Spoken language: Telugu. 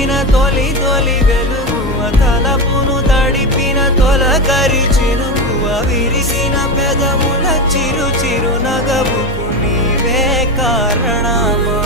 వెలిగిన తొలి తొలి వెలుగువ తలపును తడిపిన తొలకరి చినుకువ విరిసిన పెదముల చిరు చిరు నగవుకు నీవే కారణమా